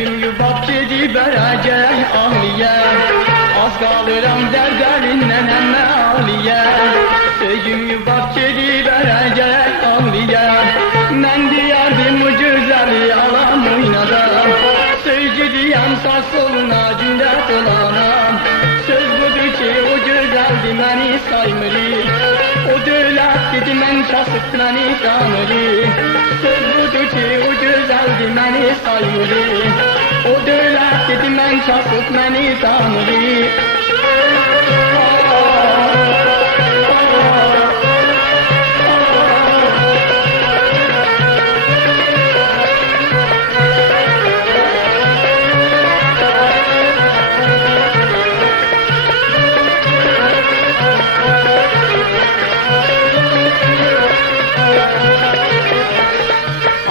Sözüm yubab gedi verəcək ahliyə, az qalıram dərdərindən əmmə aliyə. Sözüm yubab gedi verəcək ahliyə, mən deyərdim o gözəli alam oynadam. Sözcü deyəm sağ soluna gündə dolanam. Söz budur ki o gözəldi məni saymırı, o dövlət dedi mən kasıb məni tanırı. Söz budur ki o gözəldi məni saymırı, o dövlət dedi mən kasıb məni tanırı.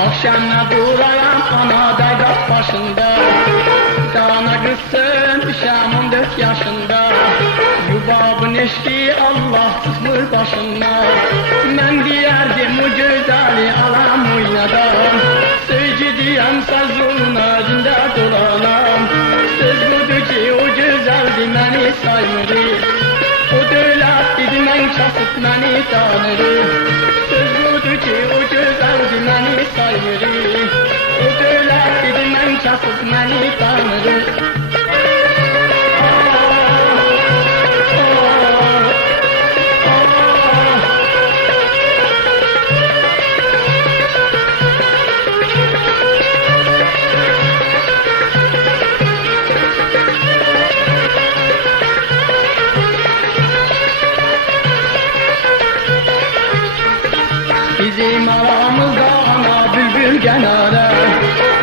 Akşamla durayam anada qap başında, dana qızsın düşəmin 4 yaşında. Yubabın eşki Allah çıxmır başında, mən deyərdim o gözəli alam oynadam. Sözcü deyəm sazın ağacında dolanam. Söz budur ki o gözəldi məni saymırı, o dövlət dedi mən kasıb məni tanırı. Söz budur ki o gözəldi məni saymırı, o dövlət dedi mən kasıb məni tanırı. Bizim aramızda ana bülbül genara,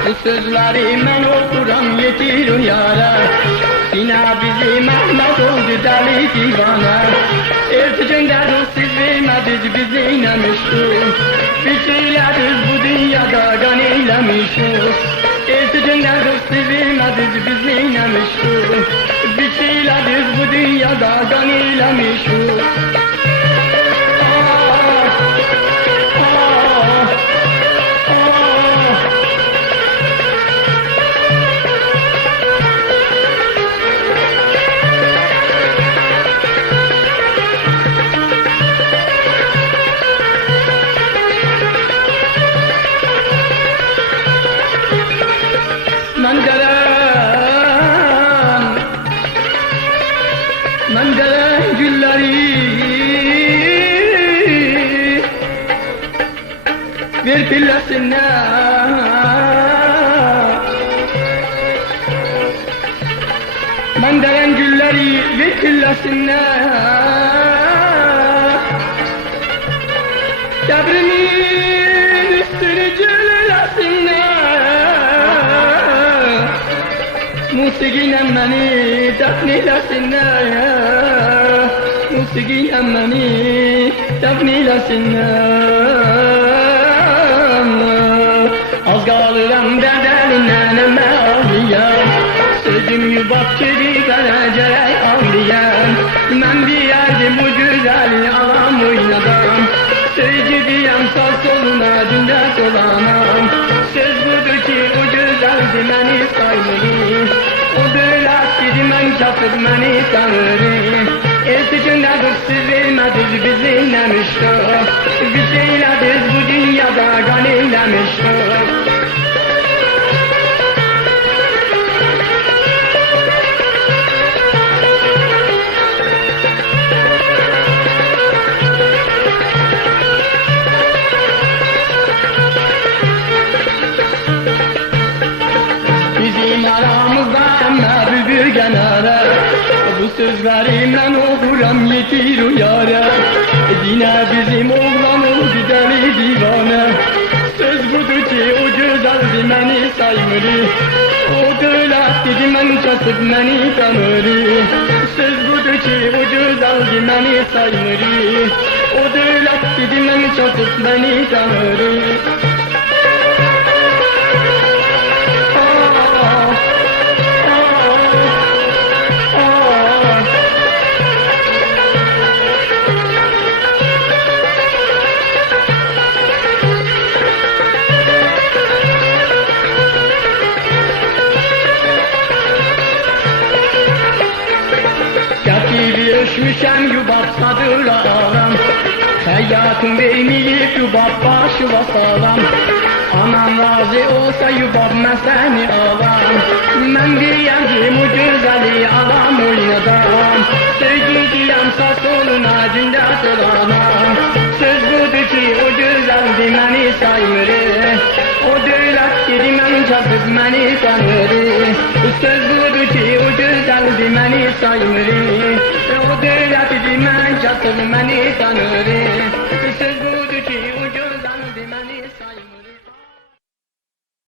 bu sözleri mən okuram yetirim yara. Yine bizim Ahmet oldu deli divana, ertecinde siz vermediz biz neylemiştik. Bir şeyleriz bu dünyada gan eylemiştik. Ertecinde siz vermediz biz neylemiştik. Bir şeyleriz bu dünyada gan eylemiştik. Mendelen gülleri ver pillesinler, mendelen gülleri ver pillesinler. Kabrimin üstünü güllesinler, musikiyle beni defneylesinler, musikiyle beni defneylesinler. Az kalıram derdelinden emme ağlayan, sözüm yubab gedi verəcək ağlayan. Mən deyərdim bu güzeli alam oynadam. Sözcü deyəm sağ soluna gündə dolanam. Söz budur ki o gözəldi məni saymırı, o dövlət dedi mən kasıb məni tanırı. Ertesi günde siz vermediz biz eylemiştik. Bir şeyleriz bu dünyada gan eylemiştik. Bizim aramızda emme bülbül genara, bu sözlerimden okuram yetir uyara. Yine bizim oğlan oldu deli divane. Söz budur ki o güzeldi məni saymırı, o dövlət dedi mən kasıb məni tanırı. Söz budur ki o güzeldi məni saymırı, o dövlət dedi mən kasıb məni tanırı. cümle alem. Hayatım vermeyip yubab başı vasalam. Anam razı olsa yubab mən səni alam. Mən deyəndim o gözəli alam oynadam. Sevgi deyəm sağ soluna gündə sıranam. Söz budur ki o gözəldi məni saymırır. O dövlət dedi mən kasıb məni tanırır. Söz budur ki o gözəldi məni saymırır. O dövlət dedi mən kasıb məni tanırır.